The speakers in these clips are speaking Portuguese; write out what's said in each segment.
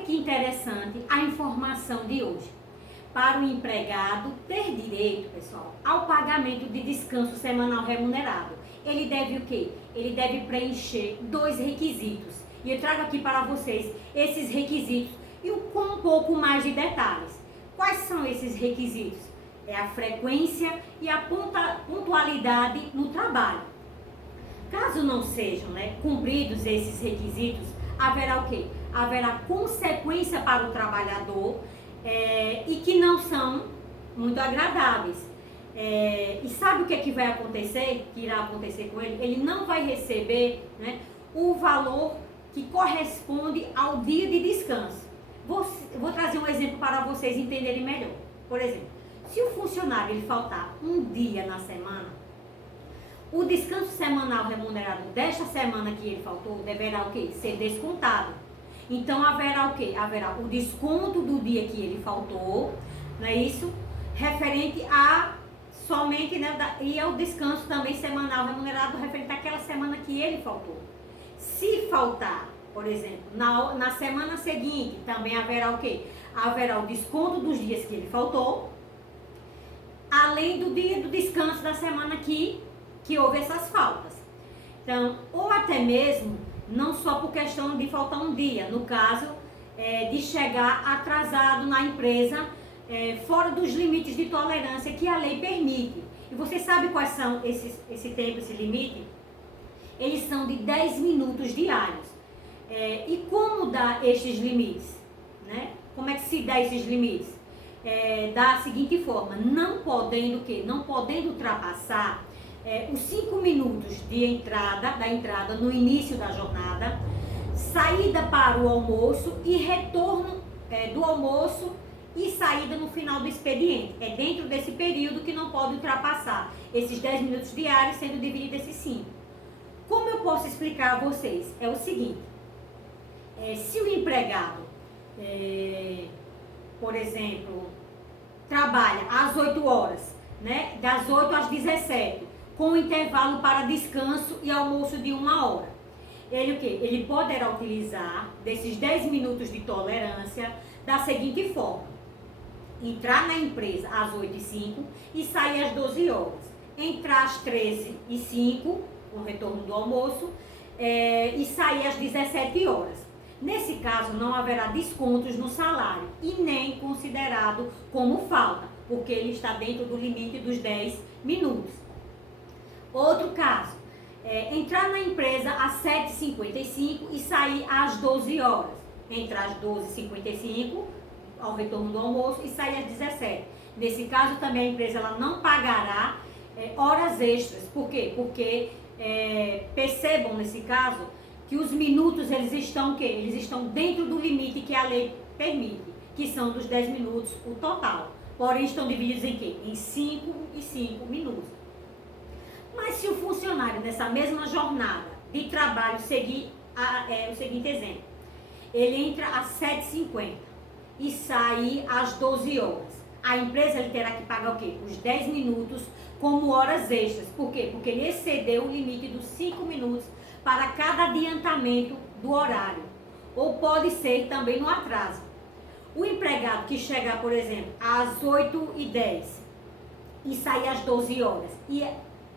Olha que interessante a informação de hoje. Para o empregado ter direito, pessoal, ao pagamento de descanso semanal remunerado, ele deve o quê? Ele deve preencher 2 requisitos. E eu trago aqui para vocês esses requisitos e com um pouco mais de detalhes. Quais são esses requisitos? É a frequência e a pontualidade no trabalho. Caso não sejam cumpridos esses requisitos, haverá o quê? Haverá consequência para o trabalhador e que não são muito agradáveis. E sabe o que é que vai acontecer? Que irá acontecer com ele? Ele não vai receber o valor que corresponde ao dia de descanso. Vou trazer um exemplo para vocês entenderem melhor. Por exemplo, se o funcionário ele faltar um dia na semana, o descanso semanal remunerado desta semana que ele faltou deverá o quê? Ser descontado. Então haverá o quê? Haverá o desconto do dia que ele faltou, não é isso? Referente a somente, e ao descanso também semanal remunerado referente àquela semana que ele faltou. Se faltar, por exemplo, na semana seguinte, também haverá o quê? Haverá o desconto dos dias que ele faltou, além do dia do descanso da semana que houve essas faltas. Então, ou até mesmo, não só por questão de faltar um dia, no caso de chegar atrasado na empresa, fora dos limites de tolerância que a lei permite. E você sabe quais são esse tempo, esse limite? Eles são de 10 minutos diários. E como dar estes limites? Como é que se dá esses limites? Da seguinte forma, não podendo ultrapassar os 5 minutos da entrada no início da jornada, saída para o almoço e retorno do almoço e saída no final do expediente. É dentro desse período que não pode ultrapassar esses 10 minutos diários, sendo dividido esses 5. Como eu posso explicar a vocês? É o seguinte, se o empregado, por exemplo, trabalha às 8 horas, das 8 às 17, com intervalo para descanso e almoço de 1 hora. Ele o quê? Ele poderá utilizar desses 10 minutos de tolerância da seguinte forma: entrar na empresa às 8h05 e sair às 12 horas. Entrar às 13h05, com o retorno do almoço, e sair às 17 horas. Nesse caso, não haverá descontos no salário e nem considerado como falta, porque ele está dentro do limite dos 10 minutos. Outro caso, entrar na empresa às 7h55 e sair às 12 horas. Entrar às 12h55, ao retorno do almoço, e sair às 17. Nesse caso, também a empresa ela não pagará horas extras. Por quê? Porque percebam nesse caso que os minutos eles estão o quê? Eles estão dentro do limite que a lei permite, que são dos 10 minutos o total. Porém, estão divididos em quê? Em 5 e 5 minutos. Mas se o funcionário nessa mesma jornada de trabalho seguir o seguinte exemplo, ele entra às 7h50 e sai às 12 horas. A empresa ele terá que pagar o quê? Os 10 minutos como horas extras. Por quê? Porque ele excedeu o limite dos 5 minutos para cada adiantamento do horário. Ou pode ser também no atraso. O empregado que chegar, por exemplo, às 8h10 e sair às 12 horas,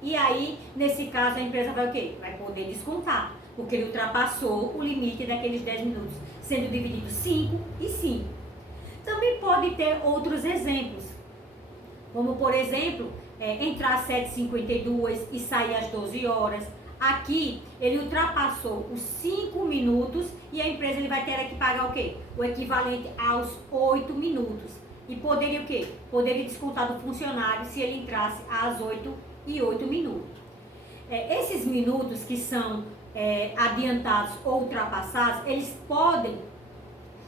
e aí, nesse caso, a empresa vai o quê? Vai poder descontar, porque ele ultrapassou o limite daqueles 10 minutos, sendo dividido 5 e 5. Também pode ter outros exemplos, como, por exemplo, entrar às 7h52 e sair às 12 horas. Aqui, ele ultrapassou os 5 minutos e a empresa ele vai ter que pagar o quê? O equivalente aos 8 minutos. E poderia o quê? Poderia descontar do funcionário se ele entrasse às 8h08. Esses minutos que são adiantados ou ultrapassados, eles podem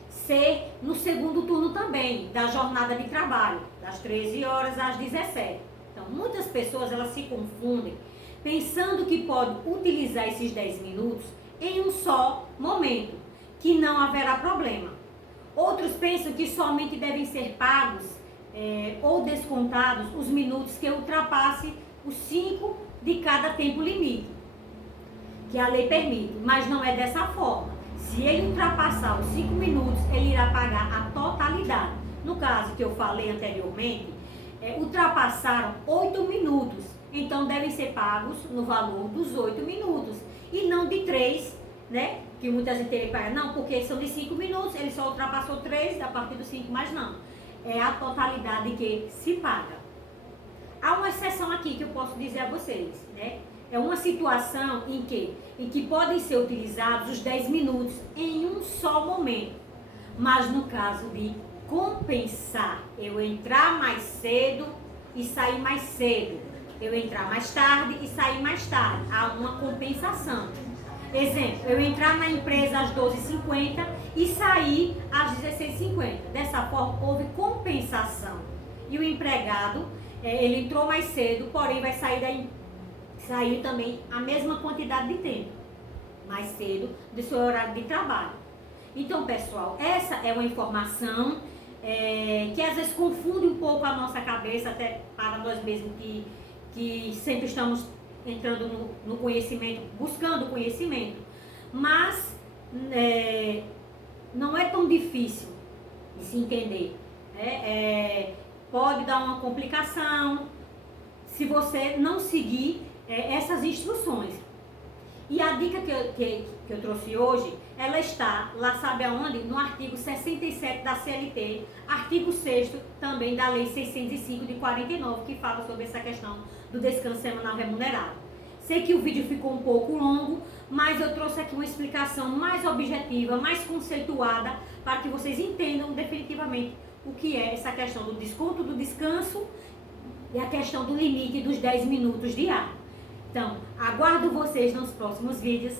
ser no segundo turno também, da jornada de trabalho, das 13 horas às 17. Então, muitas pessoas elas se confundem, pensando que pode utilizar esses 10 minutos em um só momento, que não haverá problema. Outros pensam que somente devem ser pagos ou descontados os minutos que ultrapasse os 5 de cada tempo limite, que a lei permite, mas não é dessa forma. Se ele ultrapassar os 5 minutos, ele irá pagar a totalidade. No caso que eu falei anteriormente, ultrapassaram 8 minutos, então devem ser pagos no valor dos 8 minutos e não de 3, né? Que muitas vezes teria que pagar, não, porque são de 5 minutos, ele só ultrapassou 3 a partir dos 5, mas não. É a totalidade que se paga. Há uma exceção aqui que eu posso dizer a vocês, né? É uma situação em que podem ser utilizados os 10 minutos em um só momento, mas no caso de compensar, eu entrar mais cedo e sair mais cedo, eu entrar mais tarde e sair mais tarde, há uma compensação. Exemplo, eu entrar na empresa às 12h50 e sair às 16h50. Dessa forma, houve compensação. E o empregado, ele entrou mais cedo, porém vai sair também a mesma quantidade de tempo, mais cedo do seu horário de trabalho. Então, pessoal, essa é uma informação que às vezes confunde um pouco a nossa cabeça, até para nós mesmos que sempre estamos entrando no conhecimento, buscando conhecimento, mas não é tão difícil de se entender. Pode dar uma complicação se você não seguir essas instruções. E a dica que eu trouxe hoje, ela está lá, sabe aonde? No artigo 67 da CLT, artigo 6º também da Lei 605 de 49, que fala sobre essa questão do descanso semanal remunerado. Sei que o vídeo ficou um pouco longo, mas eu trouxe aqui uma explicação mais objetiva, mais conceituada, para que vocês entendam definitivamente o que é essa questão do desconto do descanso e a questão do limite dos 10 minutos diários. Então, aguardo vocês nos próximos vídeos.